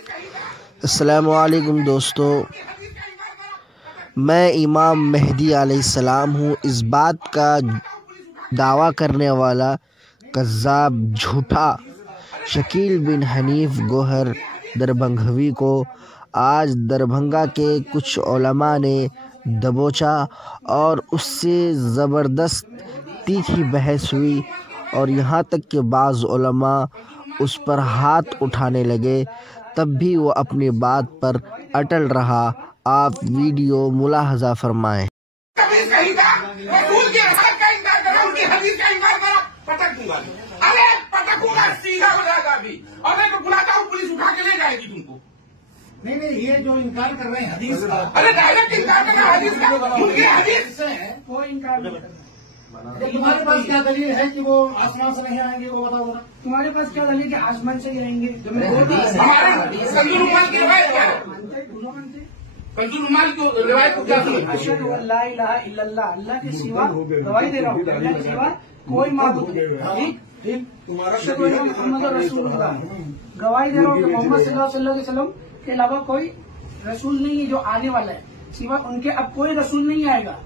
السلام علیکم دوستو، میں امام مہدی علیہ السلام ہوں۔ اس بات کا دعویٰ کرنے والا کذاب جھوٹا شکیل بن حنیف گوہر دربھنگوی کو آج دربھنگا کے کچھ علماء نے دبوچا اور اس سے زبردست تیکھی بحث ہوئی، اور یہاں تک کہ بعض علماء اس پر ہاتھ اٹھانے لگے، تب بھی وہ اپنی بات پر اٹل رہا۔ آپ ویڈیو ملاحظہ فرمائیں۔ نہیں یہ جو انکار کر رہے ہیں حدیث کا، کوئی انکار نہیں کر رہا۔ تمہارے پاس کیا دلیل ہے کہ وہ آسمان سے نہیں آئیں گے؟ وہ بتاؤ ذرا، تمہارے پاس کیا دلیل کہ آسمان سے ہی آئیں گے؟ اشہد ان لا الہ الا اللہ، اللہ کے سوا گواہی دے رہا ہوں، اللہ کے سوا کوئی معبود نہیں۔ اشہد ان محمد رسول اللہ، گواہی دے رہا ہوں کہ محمد صلی اللہ علیہ وسلم کے علاوہ کوئی رسول نہیں ہے جو آنے والا ہے، سوا ان کے اب کوئی رسول نہیں آئے گا۔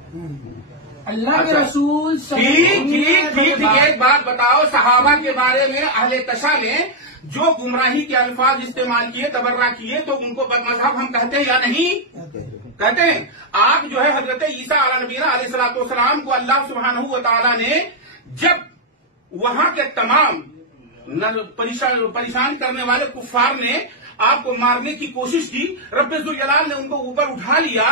اللہ کے رسول ٹھیک ایک بات بتاؤ، صحابہ کے بارے میں اہل تشا نے جو گمراہی کے الفاظ استعمال کیے، تبرہ کیے، تو ان کو بدمذہب ہم کہتے ہیں یا نہیں؟ کہتے ہیں۔ آپ جو ہے حضرت عیسیٰ علیہ نبینا علیہ الصلوۃ والسلام کو اللہ سبحانہ و تعالیٰ نے جب وہاں کے تمام پریشان کرنے والے کفار نے آپ کو مارنے کی کوشش کی، رب ذوالجلال نے ان کو اوپر اٹھا لیا۔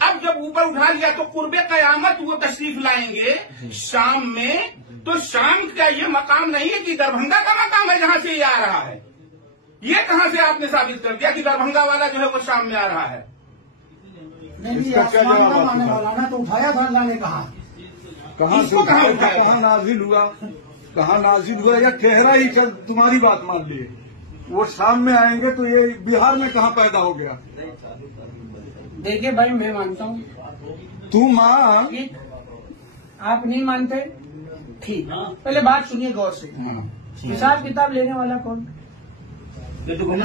اب جب اوپر اٹھا لیا تو قرب قیامت وہ تشریف لائیں گے شام میں، تو شام کا یہ مقام نہیں ہے کہ دربھنگا کا مقام ہے جہاں سے یہ آ رہا ہے۔ یہ کہاں سے آپ نے ثابت کر دیا کہ دربھنگا والا جو ہے وہ شام میں آ رہا ہے؟ نہیں، آسمان کا آنے والا نا، تو اٹھایا تھا اللہ نے، کہا کہاں نازل ہوا، کہاں نازل ہوا، یا ٹھہرا ہی چل تمہاری بات مان لیے وہ شام میں آئیں گے، تو یہ بہار میں کہاں پیدا ہو گیا؟ دیکھیے بھائی، میں مانتا ہوں، تو مان، آپ نہیں مانتے، ٹھیک، پہلے بات سنیے غور سے۔ حساب کتاب لینے والا کون؟ نہیں تم نہیں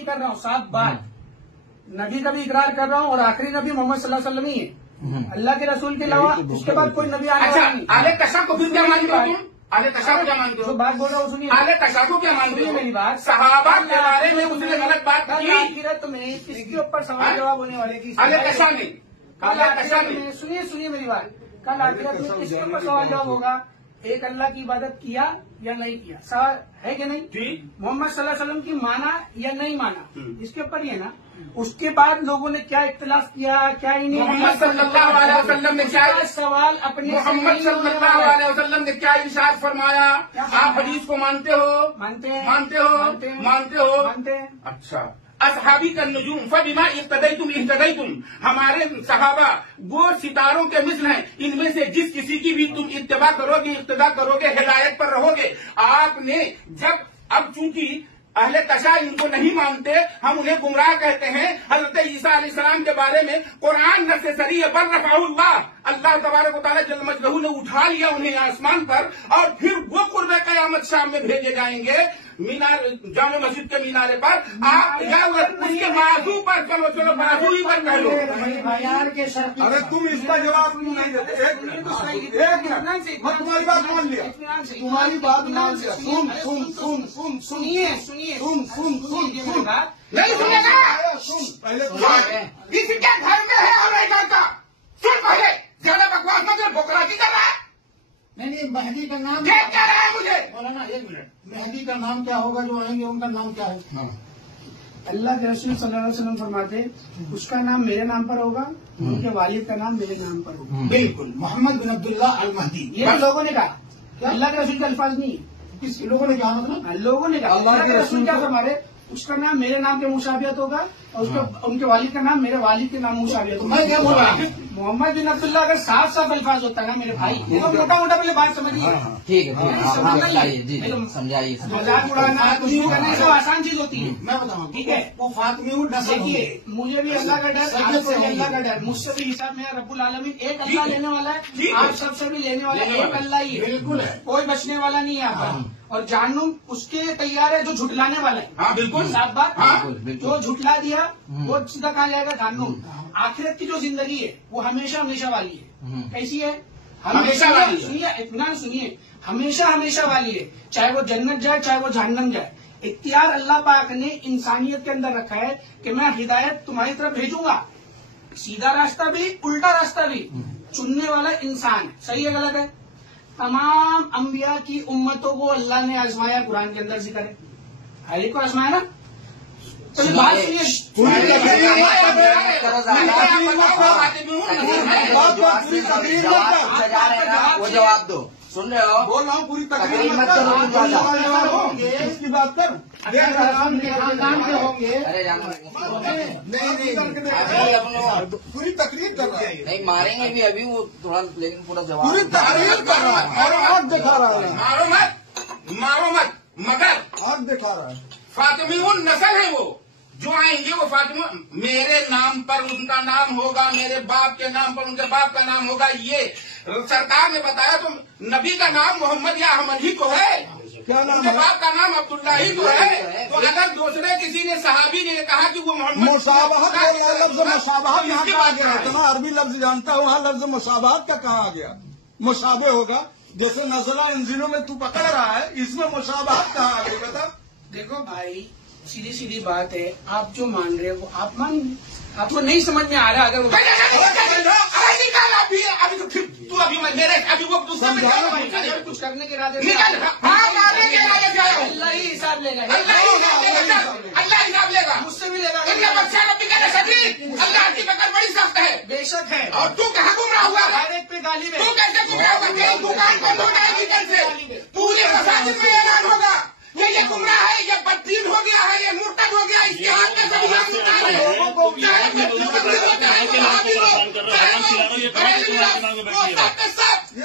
کر رہا ہوں، صاف بات، نبی کا بھی اقرار کر رہا ہوں، اور آخری نبی محمد صلی اللہ علیہ وسلم ہی ہے، اللہ کے رسول کے علاوہ اس کے بعد کوئی نبی آنے والا نہیں۔ اہل تشا کو پھر کیا مانتے ہو تم؟ اہل تشا کو کیا مانتے ہو؟ بات بول رہا ہوں سنیے، اہل تشا کو کیا مانتے ہو؟ میری بات، صحابہ کے بارے میں اس نے غلط بات کی، آخرت میں کس کے اوپر سوال جواب ہونے والے کی؟ اہل تشا نے، اہل تشا نے، سنیے میری بات، کل آخرت میں کس کے اوپر سوال جواب ہوگا؟ ایک اللہ کی عبادت کیا یا نہیں کیا، سوال ہے کہ نہیں؟ محمد صلی اللہ علیہ وسلم کی مانا یا نہیں مانا، اس کے اوپر ہی ہے نا۔ اس کے بعد لوگوں نے کیا اختلاف کیا، کیا ہی نہیں، محمد صلی اللہ علیہ وسلم نے کیا سوال اپنے، محمد صلی اللہ علیہ وسلم نے کیا ارشاد فرمایا؟ آپ حدیث کو مانتے ہو؟ مانتے ہیں، مانتے ہو؟ مانتے ہو؟ مانتے ہیں۔ اچھا، اصحابی کا نجوم فبما اقتدیتم اہتدیتم، ہمارے صحابہ وہ ستاروں کے مثل ہیں، ان میں سے جس کسی کی بھی تم اتباع کرو گے، اقتداء کرو گے، ہدایت پر رہو گے۔ آپ نے جب اب چونکہ اہل تشا ان کو نہیں مانتے، ہم انہیں گمراہ کہتے ہیں۔ حضرت عیسیٰ علیہ السلام کے بارے میں قرآن نص صریح ہے، بل رفعہ اللہ تبارک و تعالیٰ جل مجدہ نے اٹھا لیا انہیں آسمان پر، اور پھر وہ قرب قیامت شام میں بھیجے جائیں گے مینار، جامع مسجد کے مینارے پر۔ آپ یا اس کے موضوع پر چلو موضوع ہی پر کہہ لو۔ ارے تم اس کا جواب نہیں دیتے، ایک منٹ، میں تمہاری بات مان لیا، تمہاری بات مان لیا، سنیے نہیں سنے گا، کسی کے گھر میں ہے امریکہ کا، سن پہلے، زیادہ بکواس نہ کر، بکراتی کر رہا ہے۔ نہیں، مہدی کا نام کیا کہہ رہا ہے مجھے؟ مولانا ایک منٹ، مہدی کا نام کیا ہوگا جو آئیں گے، ان کا نام کیا ہے؟ اللہ کے رسول صلی اللہ علیہ وسلم فرماتے اس کا نام میرے نام پر ہوگا، ان کے والد کا نام میرے نام پر ہوگا۔ بالکل، محمد بن عبداللہ المہدی، یہ لوگوں نے کہا، اللہ کے رسول کے الفاظ نہیں ہے، کس لوگوں نے کہا؟ مطلب لوگوں نے کہا اللہ کے رسول کیا ہمارے، اس کا نام میرے نام کے مشابہت ہوگا، اور ان کے والد کا نام میرے والد کے نام مشابہت ہوگا۔ میں کیا بول رہا ہوں؟ محمد بن عبداللہ اگر صاف صاف الفاظ ہوتا ہے نا میرے بھائی، موٹا موٹا پہلے بات سمجھیے، ٹھیک ہے، سمجھائیے، مذاق اڑانا کچھ بھی کرنے سے آسان چیز ہوتی ہے۔ میں بتاؤں، ٹھیک ہے، وہ فاطمی دیکھیے، مجھے بھی اللہ کا ڈر، آپ کو بھی اللہ کا ڈر، مجھ سے بھی حساب میں رب العالمین ایک اللہ لینے والا ہے، آپ سب سے بھی لینے والا ایک اللہ ہی ہے، بالکل ہے، کوئی بچنے والا نہیں ہے آپ کا۔ اور جہنم اس کے تیار ہے جو جھٹلانے والا ہے. ہاں بالکل. صاف بات. بالکل. جو جھٹلا دیا وہ سیدھا کہاں جائے گا؟ جہنم. آخرت کی جو زندگی ہے وہ ہمیشہ ہمیشہ والی ہے. کیسی ہے؟ ہمیشہ والی ہے. سنیے اطمینان سنیے، ہمیشہ ہمیشہ والی ہے. چاہے وہ جنت جائے چاہے وہ جہنم جائے، اختیار اللہ پاک نے انسانیت کے اندر رکھا ہے کہ میں ہدایت تمہاری طرف بھیجوں گا. سیدھا راستہ بھی الٹا راستہ بھی چننے والا انسان ہے. صحیح ہے غلط ہے؟ تمام انبیاء کی امتوں کو اللہ نے آزمایا. قرآن کے اندر ذکر ہے، ہر ایک کو آزمایا نا. تو یہ بات وہ جواب دو. سن رہے ہو؟ بول رہا ہوں پوری تقریر مت کرو. اس کی بات کر. ارے پوری تقریر کر رہا ہے. نہیں ماریں گے بھی ابھی وہ تھوڑا، لیکن پورا جواب. پوری تقریر کر رہا ہے اور آنکھ دکھا رہا ہے. مارو مت مگر آنکھ دکھا رہا ہے. فاطمیون نسل ہے وہ جو آئیں گے. وہ فاطمہ میرے نام پر ان کا نام ہوگا، میرے باپ کے نام پر ان کے باپ کا نام ہوگا. یہ سرکار نے بتایا تو نبی کا نام محمد یا احمد ہی تو ہے، کیا ان نام کے ہے؟ باپ کا نام عبداللہ ہی تو ہے. تو اگر دوسرے کسی نے صحابی نے کہا کہ وہ محمد مشابہت بول رہا ہے. لفظ مشابہت یہاں کا آ گیا. اتنا عربی لفظ جانتا ہوں، وہاں لفظ مشابہت کا کہاں آ گیا؟ مشابہ ہوگا جیسے نزلہ انزلوں میں تو پکڑ رہا ہے، اس میں مشابہت کہاں آ گئی بتا. دیکھو بھائی، سیدھی سیدھی بات ہے. آپ جو مان رہے ہو وہ آپ مان، آپ کو نہیں سمجھ میں آ رہا. اگر کچھ کرنے کے ارادے سے اللہ ہی حساب لے گا. اللہ حساب لے گا، مجھ سے بھی لے گا. اللہ کی پکڑ بڑی سخت ہے. بے شک ہے. اور تو کہاں گمراہ ہوا ہے؟ ہر ایک پہ گالی تو کیسے گمراہ ہوگا؟ تیری دکان بند ہو جائے گی کل سے. پورے مساجد میں اعلان ہوگا کہ یہ گمراہ ہے، یہ بددین ہو گیا ہے، یہ مرتد ہو گیا. اس کے ہاتھ میں سب ہم اٹھا رہے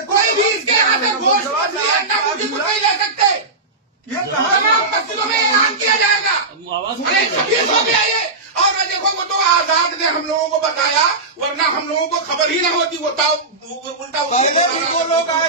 کوئی بھی اس کے ہاتھ میں گوشت نہیں لے سکتے. یہ کہاں تمام مسجدوں میں اعلان کیا جائے گا. ہو گیا یہ. اور دیکھو وہ تو آزاد نے ہم لوگوں کو بتایا، ورنہ ہم لوگوں کو خبر ہی نہ ہوتی. وہ الٹا پہلے بھی وہ لوگ آئے